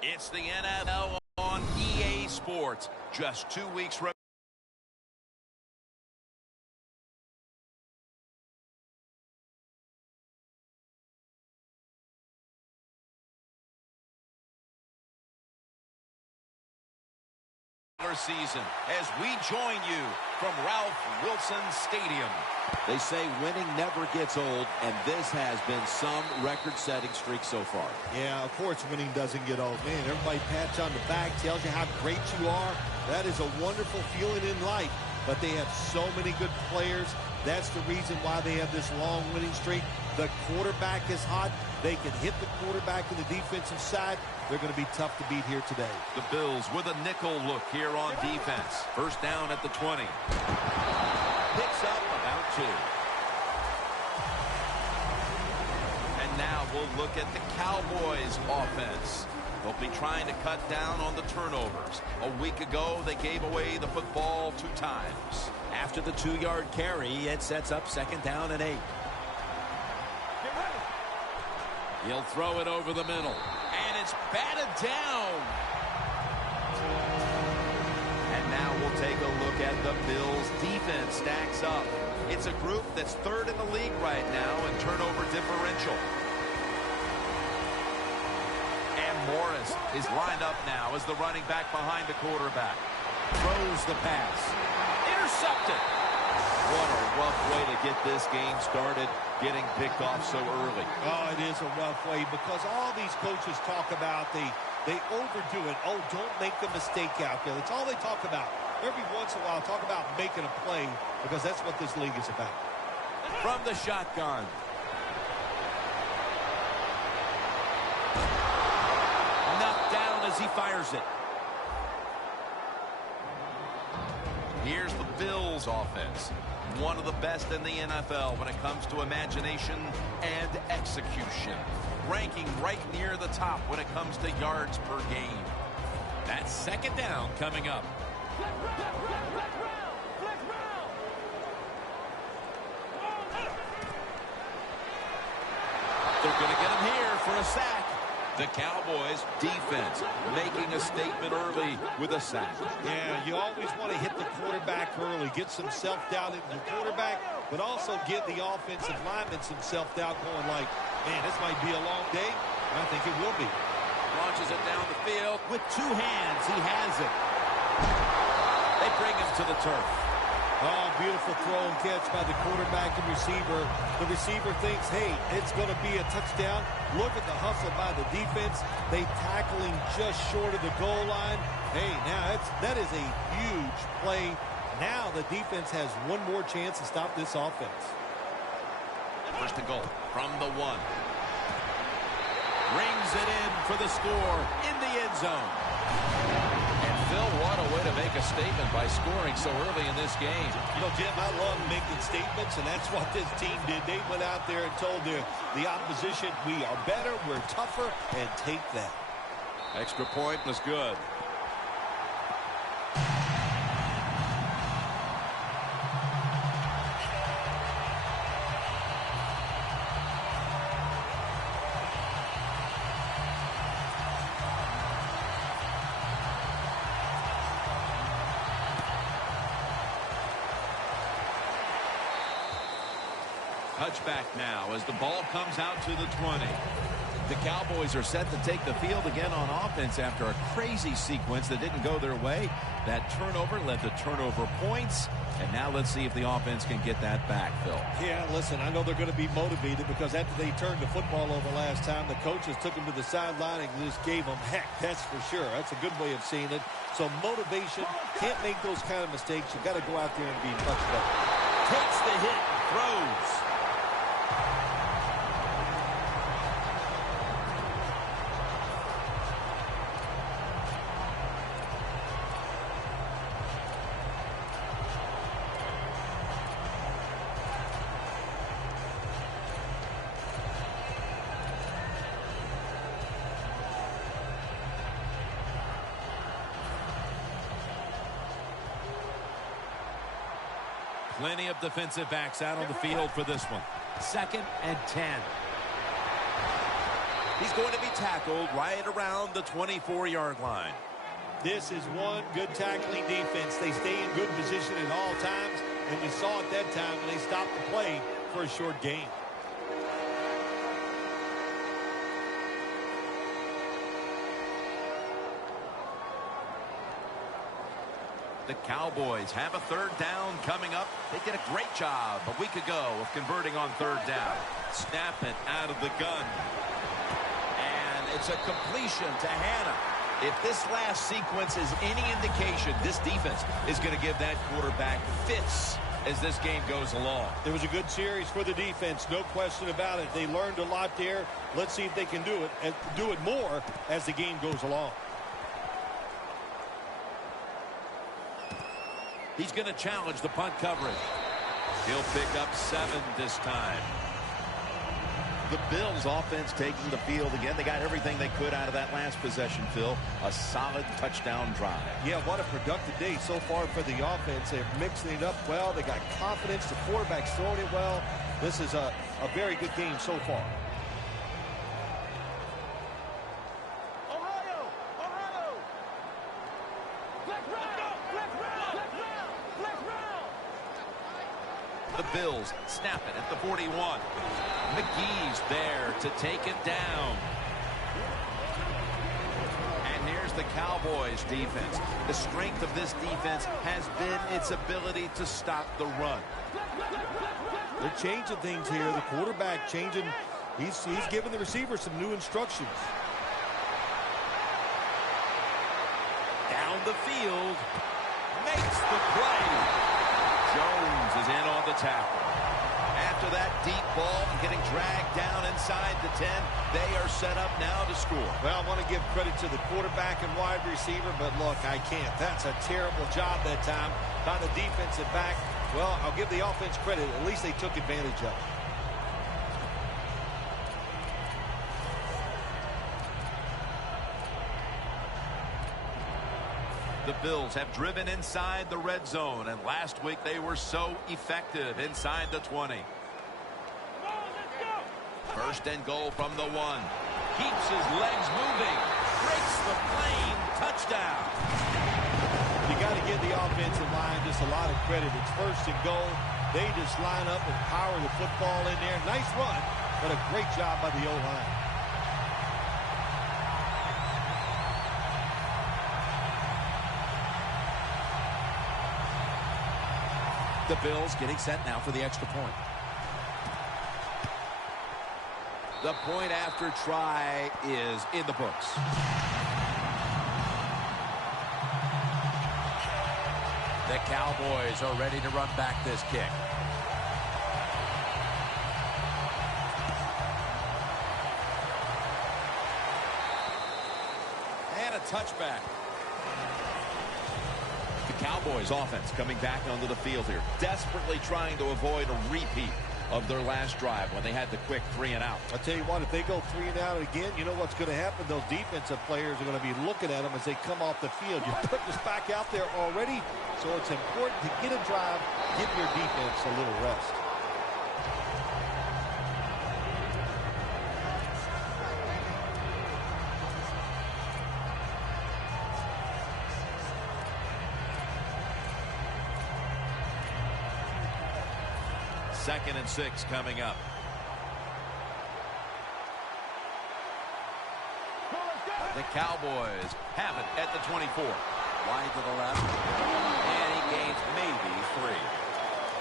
It's the NFL on EA Sports. Just 2 weeks season as we join you from Ralph Wilson Stadium. They say winning never gets old, and this has been some record-setting streak so far. Yeah, of course winning doesn't get old. Man, everybody pats you on the back, tells you how great you are. That is a wonderful feeling in life. But they have so many good players. That's the reason why they have this long winning streak. The quarterback is hot. They can hit the quarterback in the defensive side. They're going to be tough to beat here today. The Bills with a nickel look here on defense. First down at the 20. Picks up about 2. And now we'll look at the Cowboys offense. They'll be trying to cut down on the turnovers. A week ago, they gave away the football 2 times. After the 2-yard carry, it sets up second down and 8. He'll throw it over the middle. And it's batted down. And now we'll take a look at the Bills' defense stacks up. It's a group that's 3rd in the league right now in turnover differential. And Morris is lined up now as the running back behind the quarterback. Throws the pass. Intercepted. What a rough way to get this game started, getting picked off so early. Oh, it is a rough way because all these coaches talk about, they overdo it. Oh, don't make a mistake out there. That's all they talk about. Every once in a while, talk about making a play because that's what this league is about. From the shotgun. Knocked down as he fires it. Here's the Bills offense. One of the best in the NFL when it comes to imagination and execution. Ranking right near the top when it comes to yards per game. That's second down coming up. They're going to get him here for a sack. The Cowboys defense making a statement early with a sack. Yeah, you always want to hit the quarterback early. Get some self-doubt into the quarterback, but also give the offensive lineman some self-doubt going like, man, this might be a long day. I think it will be. Launches it down the field with 2 hands. He has it. They bring him to the turf. Oh, beautiful throw and catch by the quarterback and receiver. The receiver thinks, hey, it's going to be a touchdown. Look at the hustle by the defense. They tackling just short of the goal line. Hey, now that is a huge play. Now the defense has one more chance to stop this offense. First and goal from the 1. Rings it in for the score in the end zone. And Phil, what a way to make a statement by scoring so early in this game. You know, Jim, I love making statements, and that's what this team did. They went out there and told the opposition, we are better, we're tougher, and take that. Extra point was good. Touchback now as the ball comes out to the 20. The Cowboys are set to take the field again on offense after a crazy sequence that didn't go their way. That turnover led to turnover points. And now let's see if the offense can get that back, Phil. Yeah, listen, I know they're going to be motivated because after they turned the football over last time, the coaches took them to the sideline and just gave them heck. That's for sure. That's a good way of seeing it. So motivation, can't make those kind of mistakes. You've got to go out there and be much better. Takes the hit, throws. Plenty of defensive backs out on the field for this one. Second and 10. He's going to be tackled right around the 24-yard line. This is one good tackling defense. They stay in good position at all times, and we saw at that time when they stopped the play for a short gain. The Cowboys have a third down coming up. They did a great job a week ago of converting on third down. Snap it out of the gun. And it's a completion to Hannah. If this last sequence is any indication, this defense is going to give that quarterback fits as this game goes along. It was a good series for the defense, no question about it. They learned a lot there. Let's see if they can do it and do it more as the game goes along. He's going to challenge the punt coverage. He'll pick up 7 this time. The Bills offense taking the field again. They got everything they could out of that last possession, Phil. A solid touchdown drive. Yeah, what a productive day so far for the offense. They're mixing it up well. They got confidence. The quarterback's throwing it well. This is a very good game so far. The Bills snap it at the 41. McGee's there to take it down. And here's the Cowboys defense. The strength of this defense has been its ability to stop the run. They're changing things here. The quarterback changing. He's giving the receiver some new instructions. Down the field. Makes the play. Jones is in on the tackle. After that deep ball and getting dragged down inside the 10, they are set up now to score. Well, I want to give credit to the quarterback and wide receiver, but look, I can't. That's a terrible job that time by the defensive back. Well, I'll give the offense credit. At least they took advantage of it. The Bills have driven inside the red zone, and last week they were so effective inside the 20. First and goal from the 1. Keeps his legs moving. Breaks the plane. Touchdown. You got to give the offensive line just a lot of credit. It's first and goal. They just line up and power the football in there. Nice run, but a great job by the O-line. The Bills getting set now for the extra point. The point after try is in the books. The Cowboys are ready to run back this kick. And a touchback. The Cowboys offense coming back onto the field here, desperately trying to avoid a repeat of their last drive when they had the quick 3 and out. I'll tell you what, if they go 3 and out again, you know what's going to happen? Those defensive players are going to be looking at them as they come off the field. You're putting us back out there already, so it's important to get a drive, give your defense a little rest. Second and 6 coming up. The Cowboys have it at the 24. Wide to the left. And he gains maybe 3.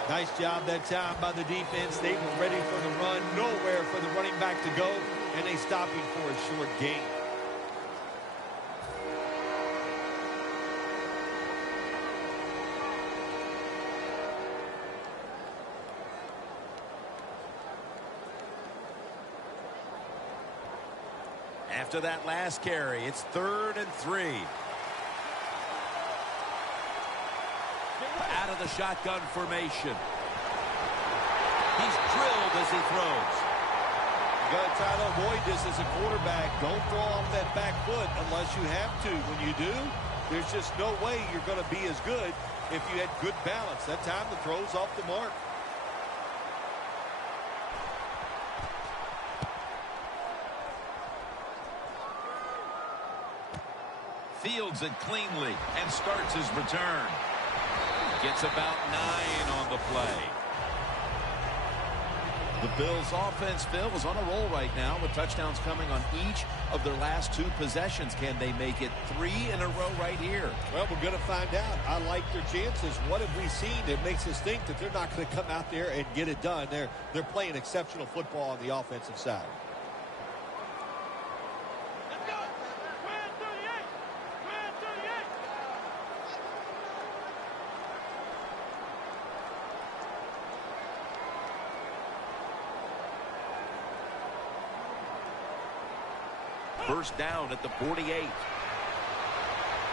Nice job that time by the defense. They were ready for the run. Nowhere for the running back to go. And they stopped him for a short gain. After that last carry, it's 3rd and 3. Out of the shotgun formation. He's drilled as he throws. You got to try to avoid this as a quarterback. Don't throw off that back foot unless you have to. When you do, there's just no way you're going to be as good if you had good balance. That time the throw's off the mark. fields it cleanly and starts his return. Gets about 9 on the play. The Bills offense, Phil, is on a roll right now with touchdowns coming on each of their last 2 possessions. Can they make it 3 in a row right here? Well, we're going to find out. I like their chances. What have we seen that makes us think that they're not going to come out there and get it done? They're playing exceptional football on the offensive side. First down at the 48.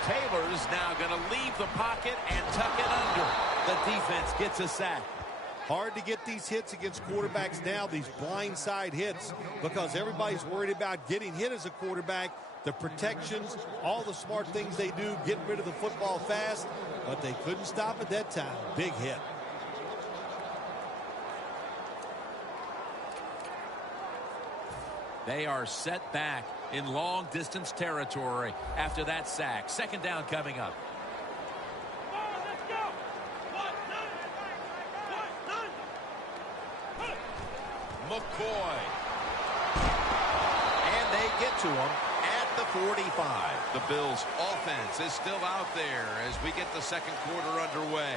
Taylor's now going to leave the pocket and tuck it under. The defense gets a sack. Hard to get these hits against quarterbacks now, these blindside hits, because everybody's worried about getting hit as a quarterback, the protections, all the smart things they do, getting rid of the football fast, but they couldn't stop at that time. Big hit. They are set back in long-distance territory after that sack. Second down coming up. McCoy. And they get to him at the 45. The Bills' offense is still out there as we get the second quarter underway.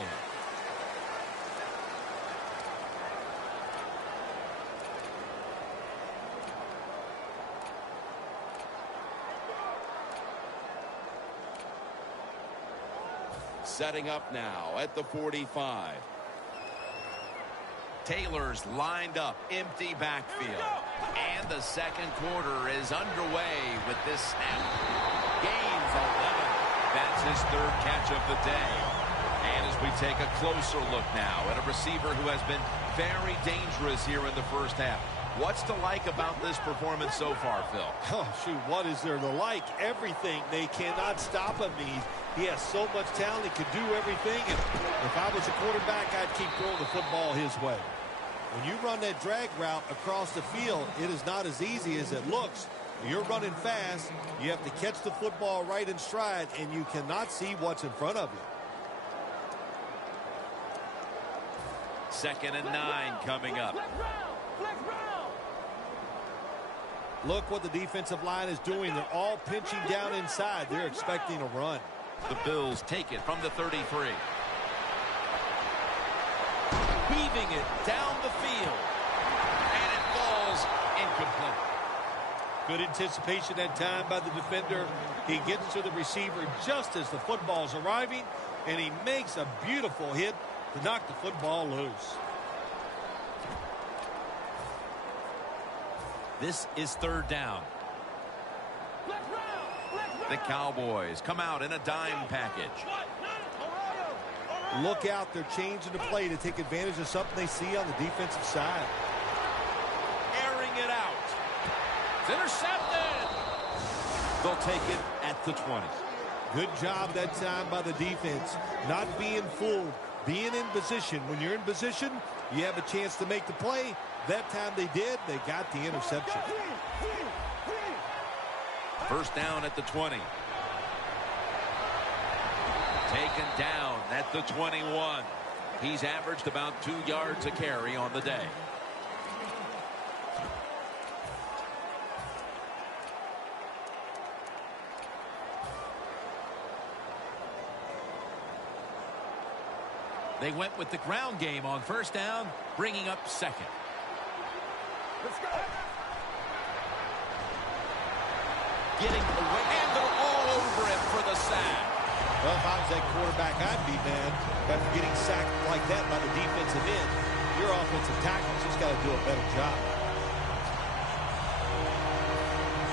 Setting up now at the 45. Taylor's lined up, empty backfield. And the second quarter is underway with this snap. Gains 11. That's his 3rd catch of the day. And as we take a closer look now at a receiver who has been very dangerous here in the first half. What's to like about this performance so far, Phil? Oh, shoot, what is there to like? Everything. They cannot stop him. He has so much talent. He can do everything. And if I was a quarterback, I'd keep throwing the football his way. When you run that drag route across the field, it is not as easy as it looks. You're running fast. You have to catch the football right in stride, and you cannot see what's in front of you. 2nd and 9 coming up. Look what the defensive line is doing. They're all pinching down inside. They're expecting a run. The Bills take it from the 33. Weaving it down the field. And it falls incomplete. Good anticipation that time by the defender. He gets to the receiver just as the football's arriving, and he makes a beautiful hit to knock the football loose. This is 3rd down. The Cowboys come out in a dime package. Look out, they're changing the play to take advantage of something they see on the defensive side. Airing it out. It's intercepted. They'll take it at the 20. Good job that time by the defense. Not being fooled, being in position. When you're in position, you have a chance to make the play. That time they did. They got the interception. First down at the 20. Taken down at the 21. He's averaged about 2 yards a carry on the day. They went with the ground game on first down, bringing up 2nd. Let's go. Getting away, and they're all over it for the sack. Well, if I was that quarterback, I'd be mad after getting sacked like that by the defensive end. Your offensive tackle's just got to do a better job.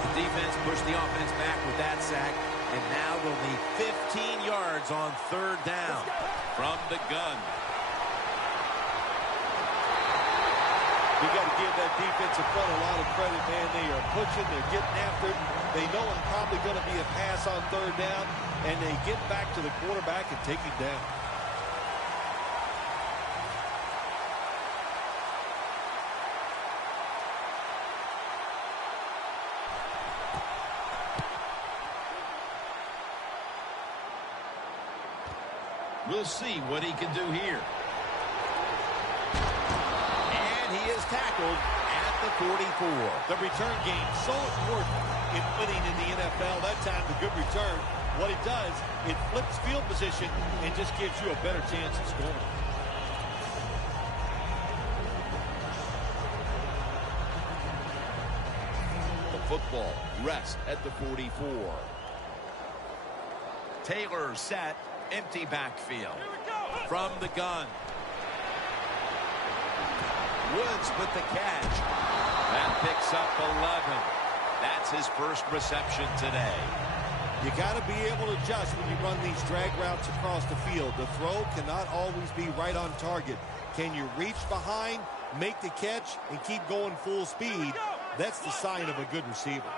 The defense pushed the offense back with that sack, and now they'll need 15 yards on 3rd down from the gun. You got to give that defensive front a lot of credit, man. They are pushing, they're getting after it. They know it's probably going to be a pass on 3rd down, and they get back to the quarterback and take him down. We'll see what he can do here. And he is tackled at the 44. The return game, so important in winning in the NFL. That time, the good return. What it does, it flips field position and just gives you a better chance of scoring. The football rests at the 44. Taylor set, empty backfield. From the gun. Woods with the catch. That picks up 11. That's his first reception today. You got to be able to adjust when you run these drag routes across the field. The throw cannot always be right on target. Can you reach behind, make the catch, and keep going full speed? That's the sign of a good receiver.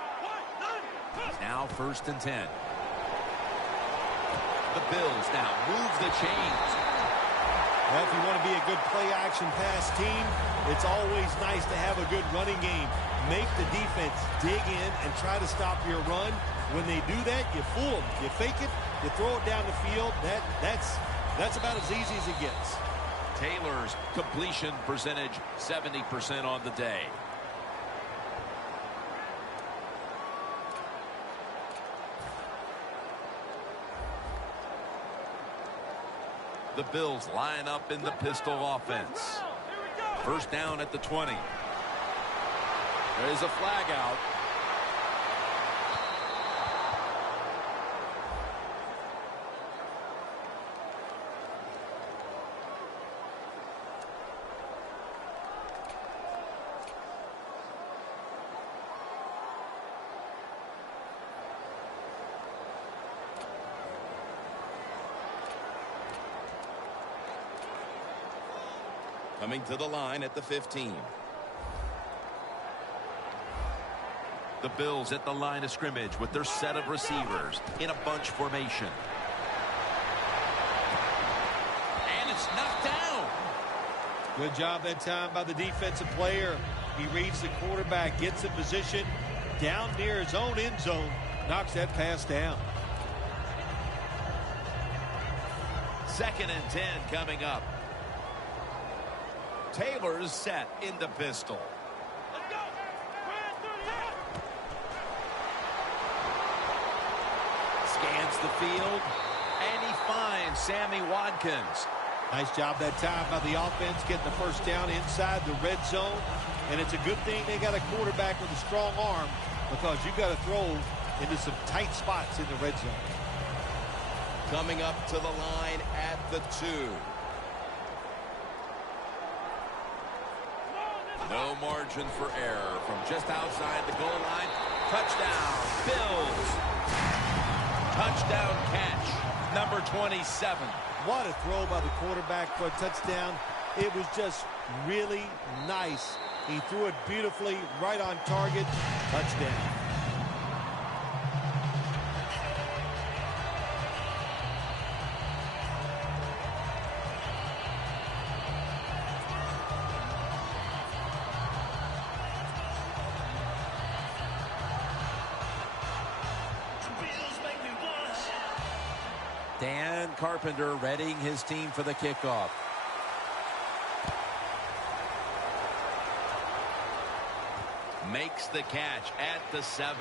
Now 1st and 10. The Bills now move the chains. Well, if you want to be a good play-action pass team, it's always nice to have a good running game. Make the defense dig in and try to stop your run. When they do that, you fool them. You fake it, you throw it down the field. That's about as easy as it gets. Taylor's completion percentage, 70% on the day. The Bills line up in the pistol offense. 1st down at the 20. There's a flag out. Coming to the line at the 15. The Bills at the line of scrimmage with their set of receivers in a bunch formation. And it's knocked down. Good job that time by the defensive player. He reads the quarterback, gets in position down near his own end zone, knocks that pass down. 2nd and 10 coming up. Taylor's set in the pistol. Scans the field, and he finds Sammy Watkins. Nice job that time by the offense getting the 1st down inside the red zone. And it's a good thing they got a quarterback with a strong arm, because you got to throw into some tight spots in the red zone. Coming up to the line at the 2. No margin for error from just outside the goal line. Touchdown, Bills. Touchdown catch, number 27. What a throw by the quarterback for a touchdown. It was just really nice. He threw it beautifully, right on target. Touchdown. Dan Carpenter readying his team for the kickoff. Makes the catch at the 7.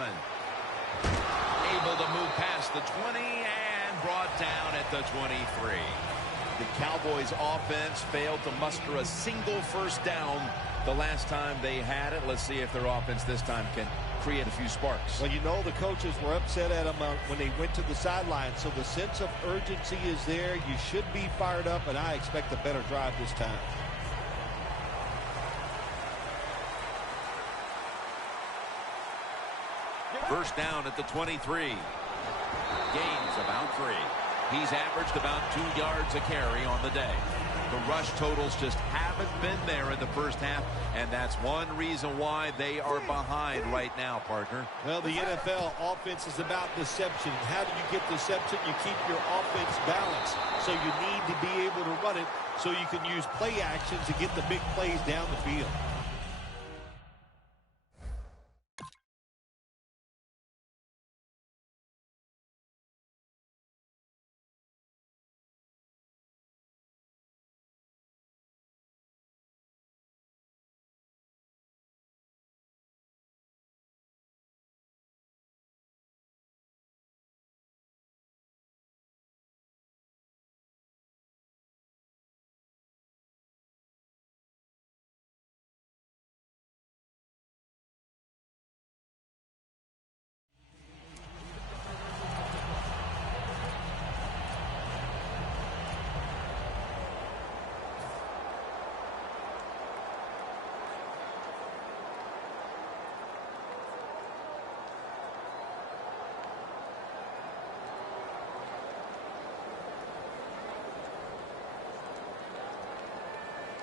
Able to move past the 20 and brought down at the 23. The Cowboys offense failed to muster a single 1st down the last time they had it. Let's see if their offense this time can create a few sparks. Well, you know the coaches were upset at them when they went to the sideline, so the sense of urgency is there. You should be fired up, and I expect a better drive this time. First down at the 23. Gains about 3. He's averaged about 2 yards a carry on the day. The rush totals just haven't been there in the first half, and that's one reason why they are behind right now, partner. Well, the NFL offense is about deception. How do you get deception? You keep your offense balanced. So you need to be able to run it so you can use play action to get the big plays down the field.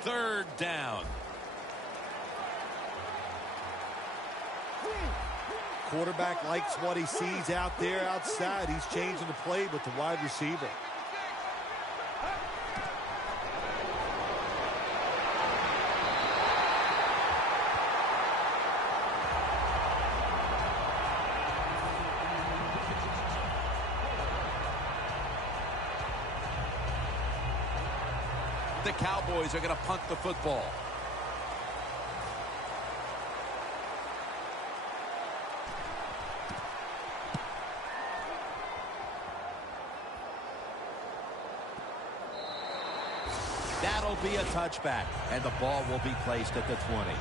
Third down. Quarterback likes what he sees out there outside. He's changing the play with the wide receiver. The Cowboys are going to punt the football. That'll be a touchback, and the ball will be placed at the 20.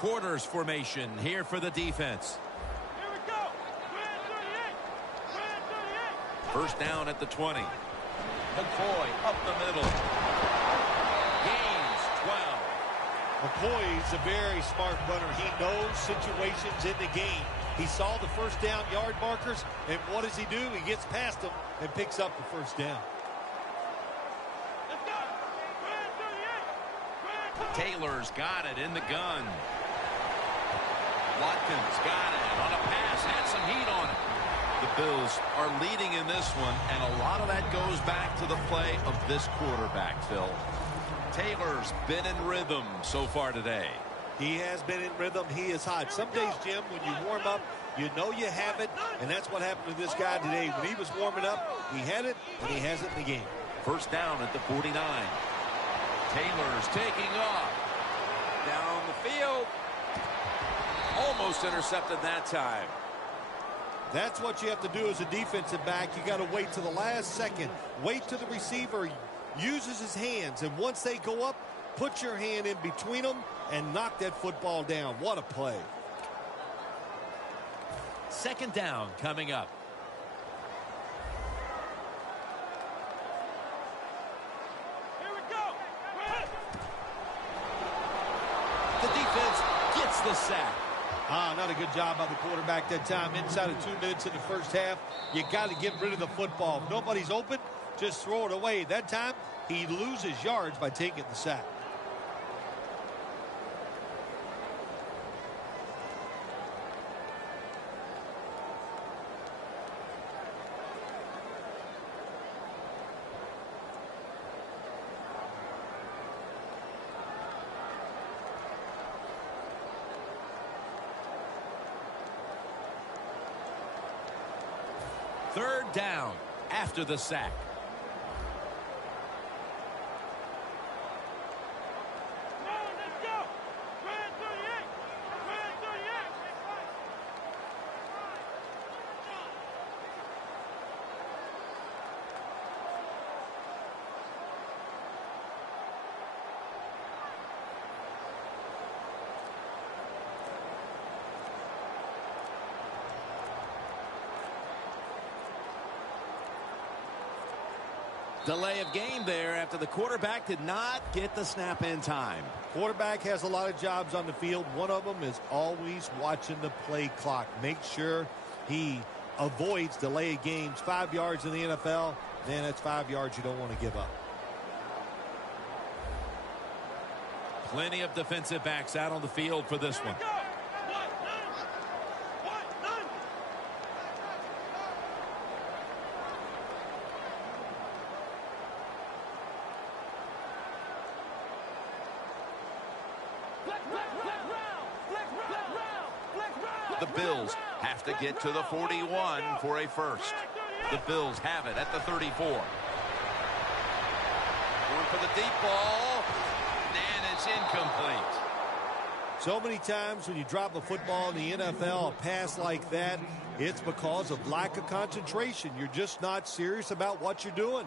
Quarters formation here for the defense. Here we go. 38. First down at the 20. McCoy up the middle. Gains 12. McCoy's a very smart runner. He knows situations in the game. He saw the first down yard markers, and what does he do? He gets past them and picks up the first down. Let's go. 38. Taylor's got it in the gun. Watkins got it on a pass, had some heat on it. The Bills are leading in this one, and a lot of that goes back to the play of this quarterback, Phil. Taylor's been in rhythm so far today. He has been in rhythm. He is hot. Some days, Jim, when you warm up, you know you have it, and that's what happened to this guy today. When he was warming up, he had it, and he has it in the game. First down at the 49. Taylor's taking off. Down the field. Almost intercepted that time. That's what you have to do as a defensive back. You got to wait to the last second. Wait till the receiver uses his hands, and once they go up, put your hand in between them and knock that football down. What a play. Second down coming up. Here we go. The defense gets the sack. Not a good job by the quarterback that time. Inside of 2 minutes in the first half, you got to get rid of the football. If nobody's open, just throw it away. That time, he loses yards by taking the sack. Third down after the sack. Come on, let's go. 38. Delay of game there after the quarterback did not get the snap in time. Quarterback has a lot of jobs on the field. One of them is always watching the play clock. Make sure he avoids delay of games. 5 yards in the NFL, man, that's 5 yards you don't want to give up. Plenty of defensive backs out on the field for this one. The Bills have to get to the 41 for a first. The Bills have it at the 34. Going for the deep ball, and it's incomplete. So many times when you drop a football in the NFL, a pass like that, it's because of lack of concentration. You're just not serious about what you're doing.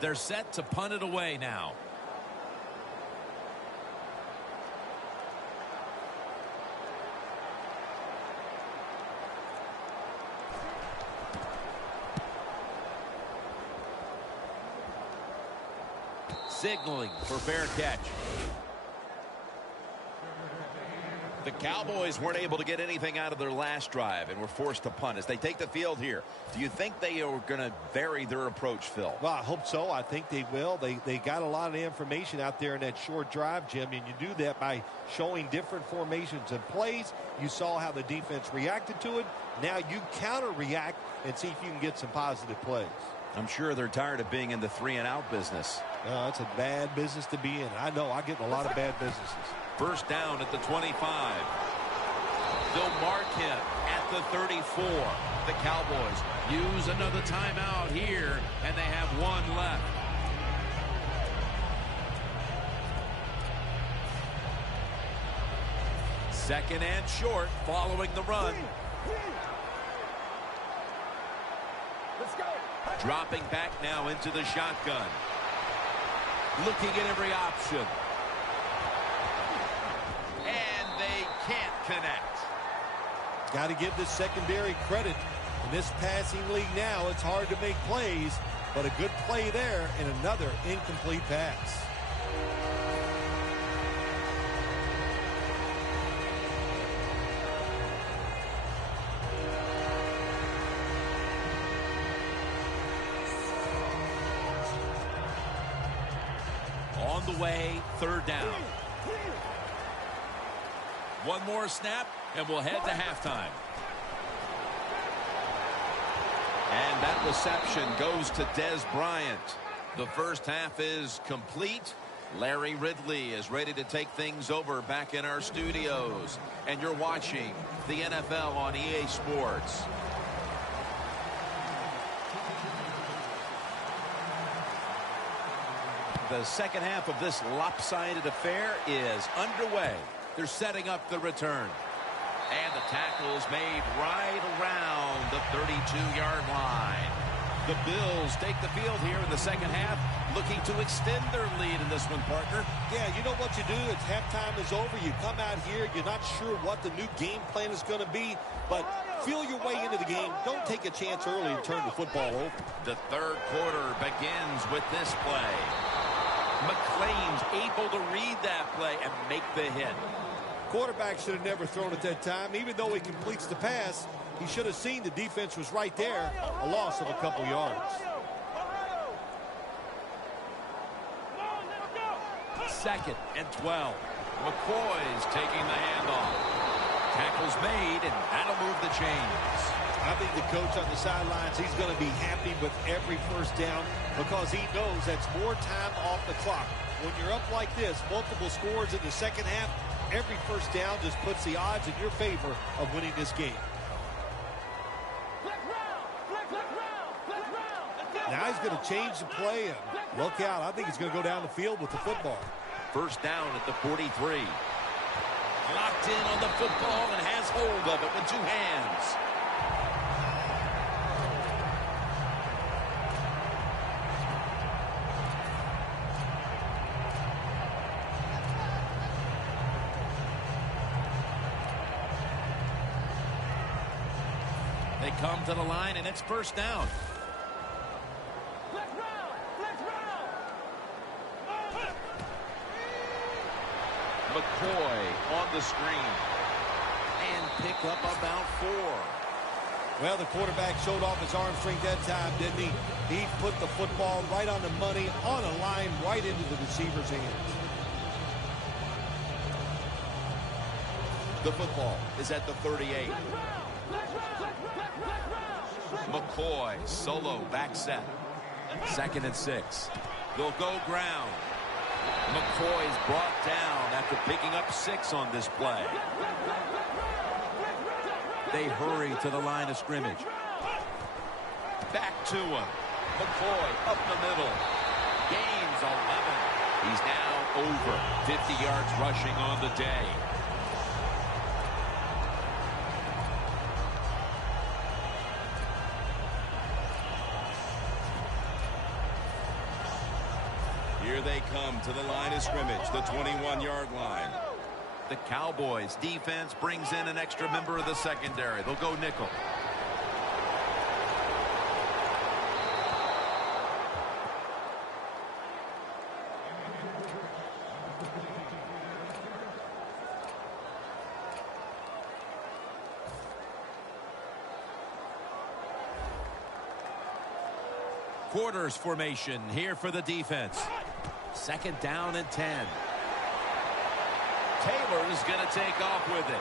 They're set to punt it away now. Signaling for fair catch. The Cowboys weren't able to get anything out of their last drive and were forced to punt as they take the field here. Do you think they are going to vary their approach, Phil? Well, I hope so. I think they will. They got a lot of information out there in that short drive, Jim, and you do that by showing different formations and plays. You saw how the defense reacted to it. Now you counter-react and see if you can get some positive plays. I'm sure they're tired of being in the 3-and-out business. It's a bad business to be in. I know. I get in a lot of bad businesses. First down at the 25. They'll mark him at the 34. The Cowboys use another timeout here, and they have one left. Second and short following the run. Let's go. Dropping back now into the shotgun. Looking at every option. And they can't connect. Got to give this secondary credit. In this passing league now, it's hard to make plays, but a good play there and another incomplete pass. On the way, third down. One more snap, and we'll head to halftime. And that reception goes to Des Bryant. The first half is complete. Larry Ridley is ready to take things over back in our studios. And you're watching the NFL on EA Sports. The second half of this lopsided affair is underway. They're setting up the return. And the tackle is made right around the 32-yard line. The Bills take the field here in the second half, looking to extend their lead in this one, partner. Yeah, you know what you do? It's halftime is over. You come out here. You're not sure what the new game plan is going to be, but feel your way into the game. Don't take a chance early and turn the football over. The third quarter begins with this play. McClain's able to read that play and make the hit. Quarterback should have never thrown it that time. Even though he completes the pass, he should have seen the defense was right there. A loss of a couple yards. Second and 12. McCoy's taking the handoff. Tackle's made, and that'll move the chains. I think the coach on the sidelines, he's going to be happy with every first down because he knows that's more time off the clock. When you're up like this, multiple scores in the second half, every first down just puts the odds in your favor of winning this game. Now he's going to change the play and look out. I think he's going to go down the field with the football. First down at the 43. Locked in on the football and has hold of it with two hands. They come to the line, and it's first down. McCoy on the screen. And pick up about 4. Well, the quarterback showed off his arm strength that time, didn't he? He put the football right on the money, on a line, right into the receiver's hands. The football is at the 38. McCoy, solo, back set. Second and 6. They'll go ground. McCoy's brought down after picking up 6 on this play. They hurry to the line of scrimmage. Back to him. McCoy up the middle. Gains 11. He's now over 50 yards rushing on the day. Here they come to the line of scrimmage, the 21-yard line. The Cowboys defense brings in an extra member of the secondary. They'll go nickel. Quarters formation here for the defense. 2nd down and 10. Taylor's going to take off with it.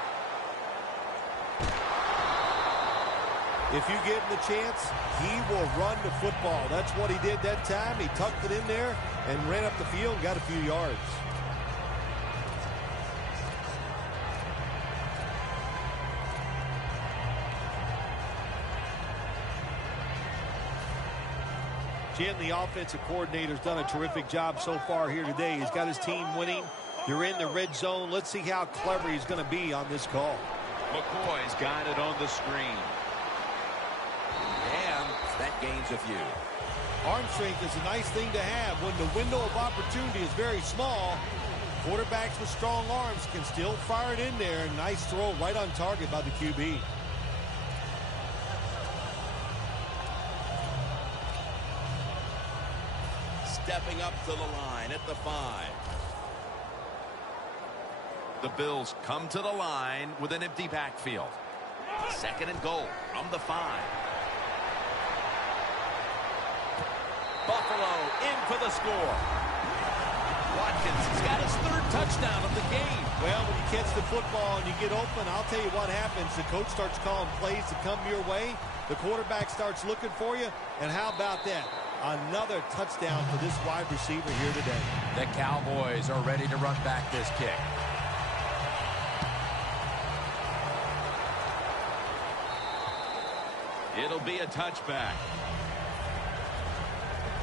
If you give him the chance, he will run the football. That's what he did that time. He tucked it in there and ran up the field and got a few yards. Jim, the offensive coordinator's done a terrific job so far here today. He's got his team winning. They're in the red zone. Let's see how clever he's going to be on this call. McCoy's got it on the screen. And that gains a few. Arm strength is a nice thing to have. When the window of opportunity is very small, quarterbacks with strong arms can still fire it in there. Nice throw right on target by the QB. Stepping up to the line at the 5. The Bills come to the line with an empty backfield. 2nd and goal from the 5. Buffalo in for the score. Watkins has got his 3rd touchdown of the game. Well, when you catch the football and you get open, I'll tell you what happens. The coach starts calling plays to come your way. The quarterback starts looking for you. And how about that? Another touchdown for this wide receiver here today. The Cowboys are ready to run back this kick. It'll be a touchback.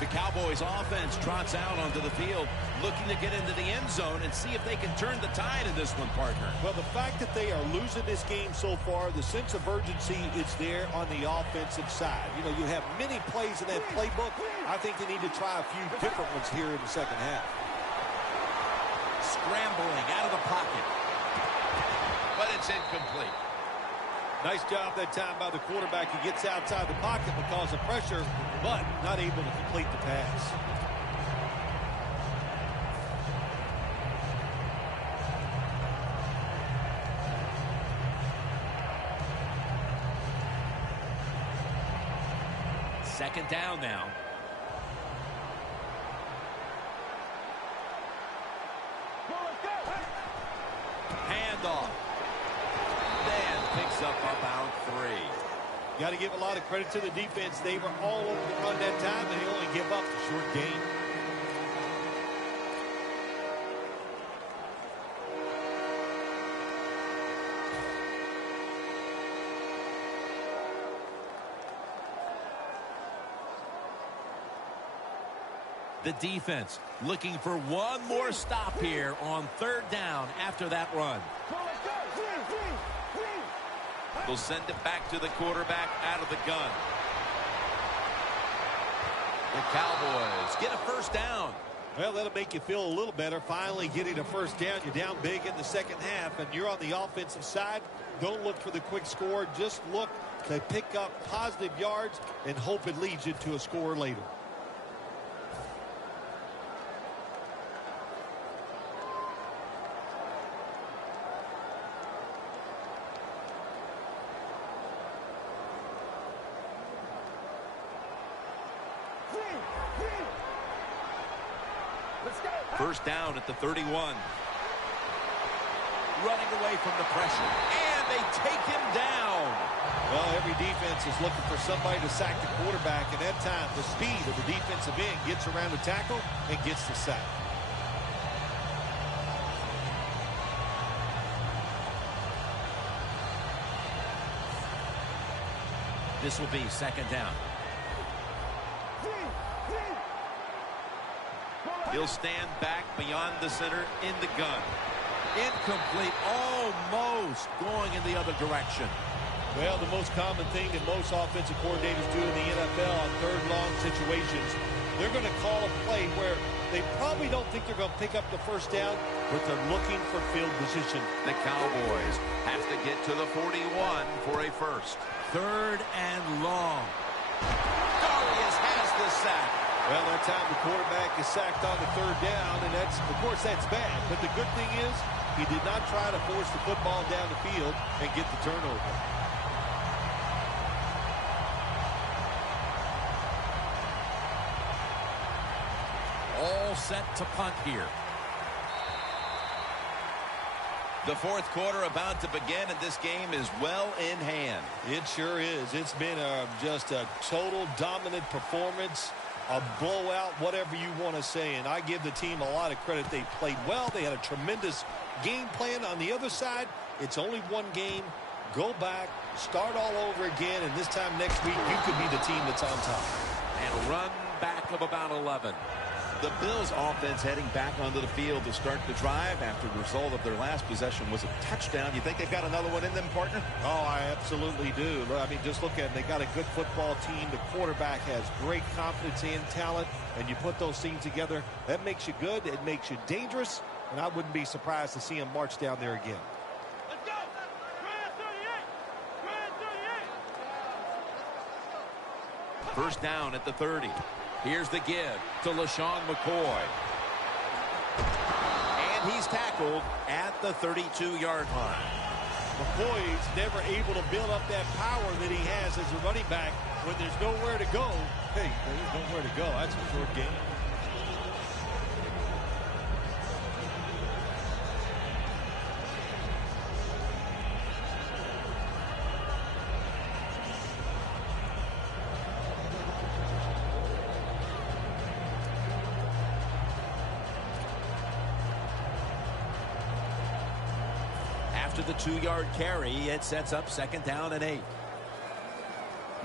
The Cowboys offense trots out onto the field, looking to get into the end zone and see if they can turn the tide in this one, partner. Well, the fact that they are losing this game so far, the sense of urgency is there on the offensive side. You know, you have many plays in that playbook. I think they need to try a few different ones here in the 2nd half. Scrambling out of the pocket. But it's incomplete. Nice job that time by the quarterback. He gets outside the pocket because of pressure, but not able to complete the pass. Second down now. Handoff. Picks up about 3. Got to give a lot of credit to the defense. They were all over the run that time, and they only give up a short gain. The defense looking for one more stop here on 3rd down after that run. They'll send it back to the quarterback out of the gun. The Cowboys get a 1st down. Well, that'll make you feel a little better. Finally getting a 1st down. You're down big in the 2nd half, and you're on the offensive side. Don't look for the quick score. Just look to pick up positive yards and hope it leads you to a score later. First down at the 31. Running away from the pressure. And they take him down. Well, every defense is looking for somebody to sack the quarterback. And that time, the speed of the defensive end gets around the tackle and gets the sack. This will be 2nd down. He'll stand back beyond the center in the gun. Incomplete, almost going in the other direction. Well, the most common thing that most offensive coordinators do in the NFL on 3rd long situations, they're going to call a play where they probably don't think they're going to pick up the first down, but they're looking for field position. The Cowboys have to get to the 41 for a first. 3rd and long. Darius has the sack. Well, that time the quarterback is sacked on the 3rd down, and that's, of course, that's bad. But the good thing is he did not try to force the football down the field and get the turnover. All set to punt here. The 4th quarter about to begin, and this game is well in hand. It sure is. It's been just a total dominant performance, a blowout, whatever you want to say. And I give the team a lot of credit. They played well. They had a tremendous game plan. On the other side, it's only one game. Go back, start all over again, and this time next week you could be the team that's on top. And a run back of about 11. The Bills offense heading back onto the field to start the drive after the result of their last possession was a touchdown. You think they've got another one in them, partner? Oh, I absolutely do. I mean, just look at it. They got a good football team. The quarterback has great confidence and talent, and you put those things together, that makes you good. It makes you dangerous, and I wouldn't be surprised to see him march down there again. Let's go. Grand 38. First down at the 30. Here's the give to LaShawn McCoy. And he's tackled at the 32-yard line. McCoy's never able to build up that power that he has as a running back when there's nowhere to go. Hey, there's nowhere to go. That's a short game. After the 2-yard carry, it sets up 2nd down and 8.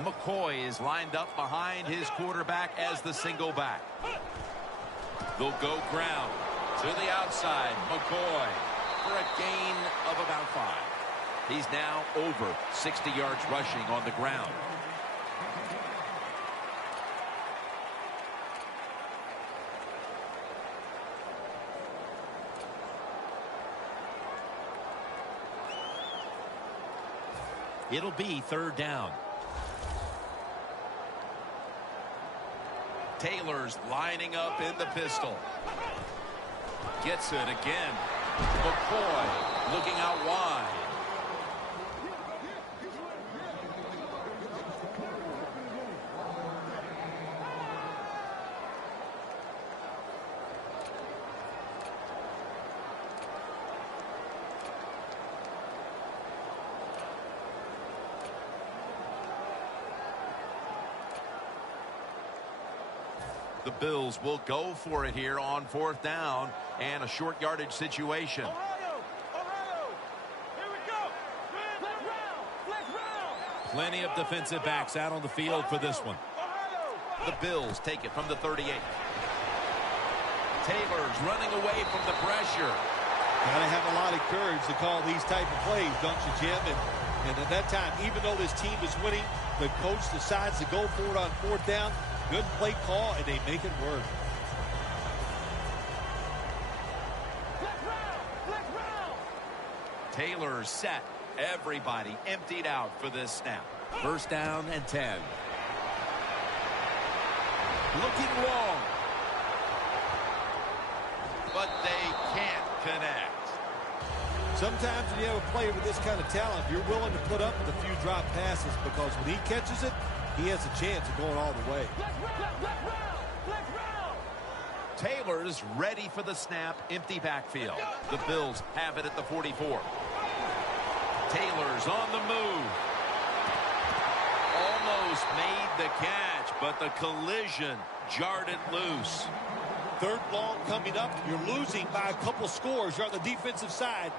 McCoy is lined up behind his quarterback as the single back. They'll go ground to the outside. McCoy for a gain of about 5. He's now over 60 yards rushing on the ground. It'll be 3rd down. Taylor's lining up in the pistol. Gets it again. McCoy looking out wide. The Bills will go for it here on 4th down and a short yardage situation. Ohio, here we go. Flex round. Plenty of defensive backs out on the field for this one. The Bills take it from the 38. Taylor's running away from the pressure. Got to have a lot of courage to call these type of plays, don't you, Jim? And at that time, even though this team is winning, the coach decides to go for it on 4th down. Good play call, and they make it work. Flex round. Taylor's set. Everybody emptied out for this snap. 1st down and 10. Looking long. But they can't connect. Sometimes when you have a player with this kind of talent, you're willing to put up with a few drop passes because when he catches it, he has a chance of going all the way. Flex round. Taylor's ready for the snap. Empty backfield. The Bills have it at the 44. Taylor's on the move. Almost made the catch, but the collision jarred it loose. 3rd long coming up. You're losing by a couple scores. You're on the defensive side.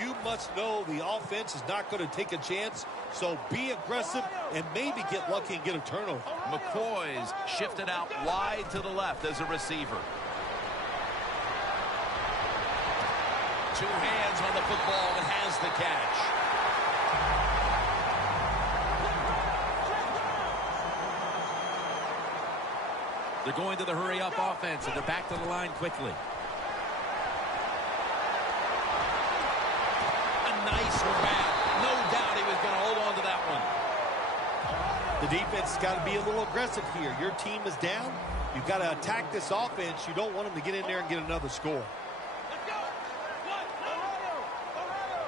You must know the offense is not going to take a chance. So be aggressive and maybe get lucky and get a turnover. McCoy's shifted out wide to the left as a receiver. 2 hands on the football and has the catch. They're going to the hurry-up offense, and they're back to the line quickly. A nice grab. No doubt he was going to hold on to that one. The defense has got to be a little aggressive here. Your team is down. You've got to attack this offense. You don't want them to get in there and get another score. Let's go. Ohio. Flex round.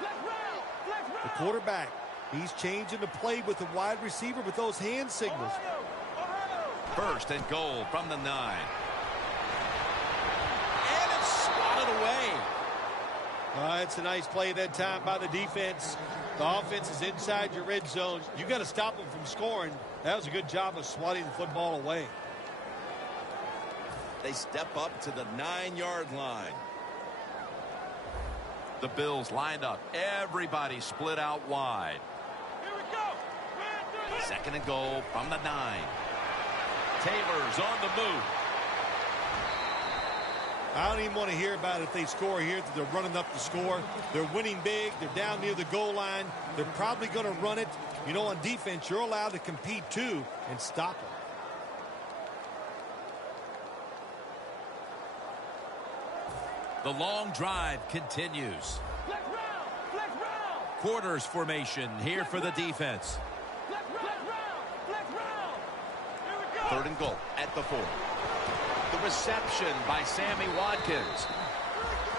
Flex round. The quarterback, he's changing the play with the wide receiver with those hand signals. Ohio. First and goal from the 9. And it's swatted away. It's a nice play that time by the defense. The offense is inside your red zone. You got to stop them from scoring. That was a good job of swatting the football away. They step up to the 9-yard line. The Bills lined up. Everybody split out wide. Here we go. Second and goal from the 9. Taylor's on the move. I don't even want to hear about it if they score here. They're running up the score. They're winning big. They're down near the goal line. They're probably going to run it. You know, on defense, you're allowed to compete too and stop them. The long drive continues. Flex round. Flex round. Quarters formation here for the defense. Flex round. Flex round. Here we go. Third and goal at the 4. The reception by Sammy Watkins.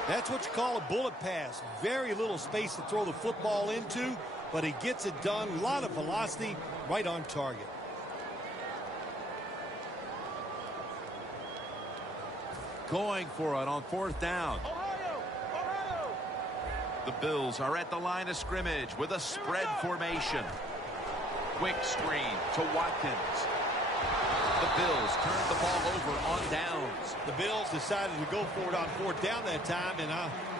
That's what you call a bullet pass. Very little space to throw the football into, but he gets it done. A lot of velocity, right on target. Going for it on 4th down. Ohio. The Bills are at the line of scrimmage with a spread formation. Quick screen to Watkins. The Bills turned the ball over on downs. The Bills decided to go for it on 4th down that time, and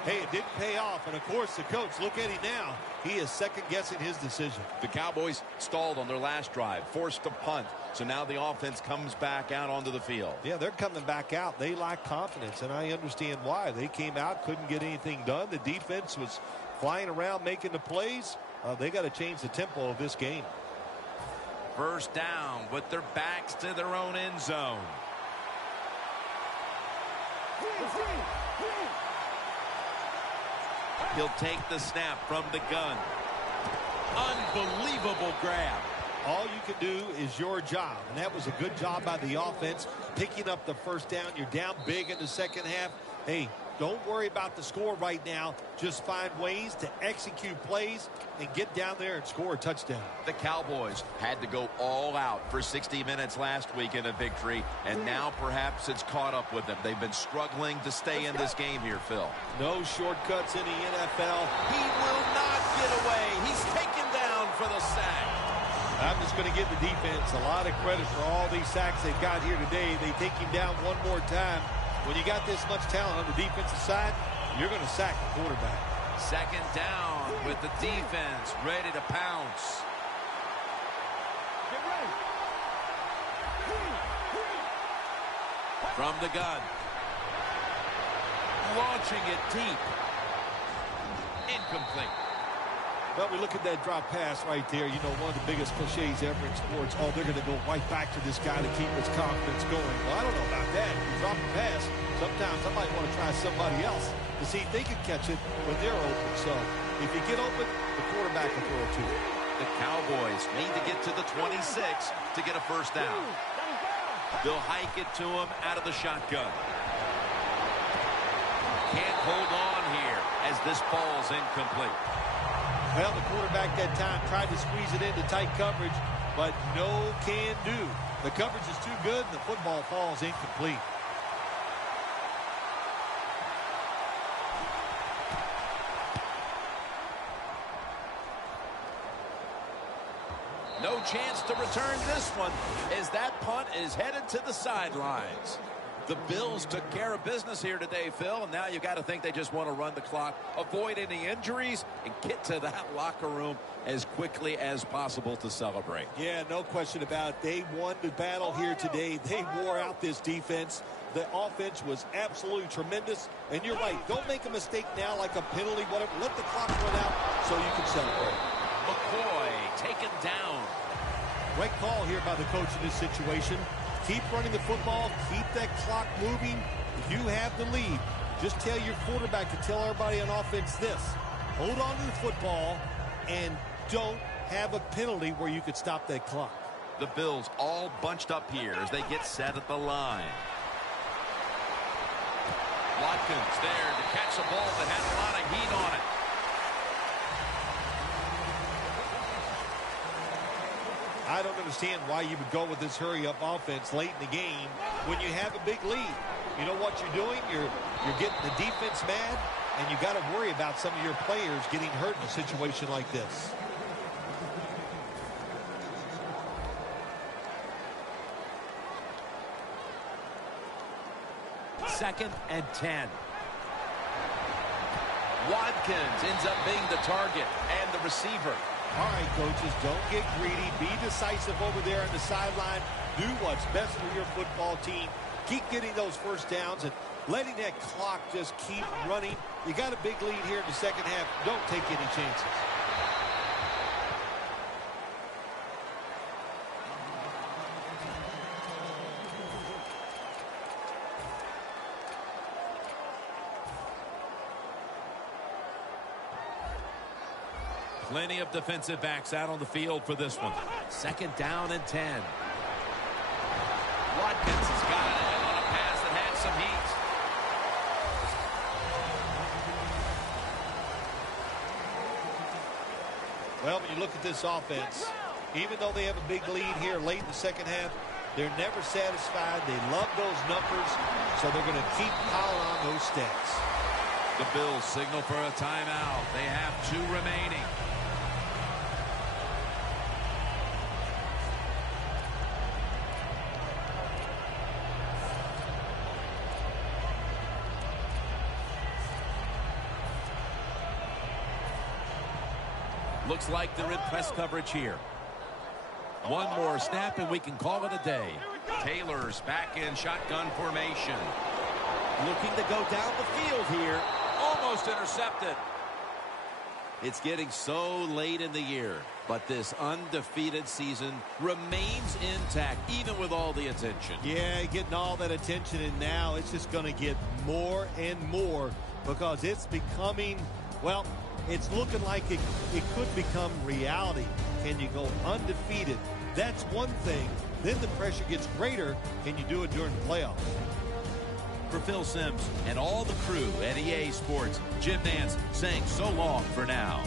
hey, it didn't pay off. And of course, the coach, look at him now. He is second-guessing his decision. The Cowboys stalled on their last drive, forced to punt. So now the offense comes back out onto the field. Yeah, they're coming back out. They lack confidence, and I understand why. They came out, couldn't get anything done. The defense was flying around making the plays. They got to change the tempo of this game. First down with their backs to their own end zone. He'll take the snap from the gun. Unbelievable grab. All you can do is your job, and that was a good job by the offense, picking up the first down. You're down big in the second half. Hey, don't worry about the score right now. Just find ways to execute plays and get down there and score a touchdown. The Cowboys had to go all out for 60 minutes last week in a victory, and now perhaps it's caught up with them. They've been struggling to stay in this game here, Phil. No shortcuts in the NFL. He will not get away. He's taken down for the sack. I'm just going to give the defense a lot of credit for all these sacks they've got here today. They take him down one more time. When you got this much talent on the defensive side, you're going to sack the quarterback. Second down with the defense ready to pounce. Get ready. From the gun. Launching it deep. Incomplete. Well, we look at that drop pass right there. You know, one of the biggest cliches ever in sports. Oh, they're going to go right back to this guy to keep his confidence going. Well, I don't know about that. If you drop a pass, sometimes I might want to try somebody else to see if they can catch it when they're open. So if you get open, the quarterback will throw it to you. The Cowboys need to get to the 26 to get a first down. They'll hike it to him out of the shotgun. Can't hold on here as this ball's incomplete. Well, the quarterback that time tried to squeeze it into tight coverage, but no can do. The coverage is too good, and the football falls incomplete. No chance to return this one as that punt is headed to the sidelines. The Bills took care of business here today, Phil, and now you got to think they just want to run the clock, avoid any injuries, and get to that locker room as quickly as possible to celebrate. Yeah, no question about it. They won the battle here today. They wore out this defense. The offense was absolutely tremendous. And you're right. Don't make a mistake now like a penalty, whatever. Let the clock run out so you can celebrate. McCoy taken down Right call here by the coach in this situation. Keep running the football. Keep that clock moving. If you have the lead, just tell your quarterback to tell everybody on offense this. Hold on to the football and don't have a penalty where you could stop that clock. The Bills all bunched up here as they get set at the line. Watkins there to catch a ball that had a lot of heat on it. I don't understand why you would go with this hurry-up offense late in the game when you have a big lead. You know what you're doing? You're getting the defense mad, and you got to worry about some of your players getting hurt in a situation like this. Second and 10. Watkins ends up being the target and the receiver. All right, coaches, don't get greedy. Be decisive over there on the sideline. Do what's best for your football team. Keep getting those first downs and letting that clock just keep running. You got a big lead here in the second half. Don't take any chances. Plenty of defensive backs out on the field for this one. Second down and 10. Watkins has got it on a pass that had some heat. Well, when you look at this offense, even though they have a big lead here late in the second half, they're never satisfied. They love those numbers, so they're going to keep piling on those stats. The Bills signal for a timeout. They have 2 remaining. Looks like they're in press coverage here. One more snap and we can call it a day. Taylor's back in shotgun formation. Looking to go down the field here. Almost intercepted. It's getting so late in the year, but this undefeated season remains intact, even with all the attention. Yeah, getting all that attention, and now it's just going to get more and more because it's becoming, well, it's looking like it could become reality. Can you go undefeated? That's one thing. Then the pressure gets greater. Can you do it during the playoffs? For Phil Simms and all the crew at EA Sports, Jim Nance saying so long for now.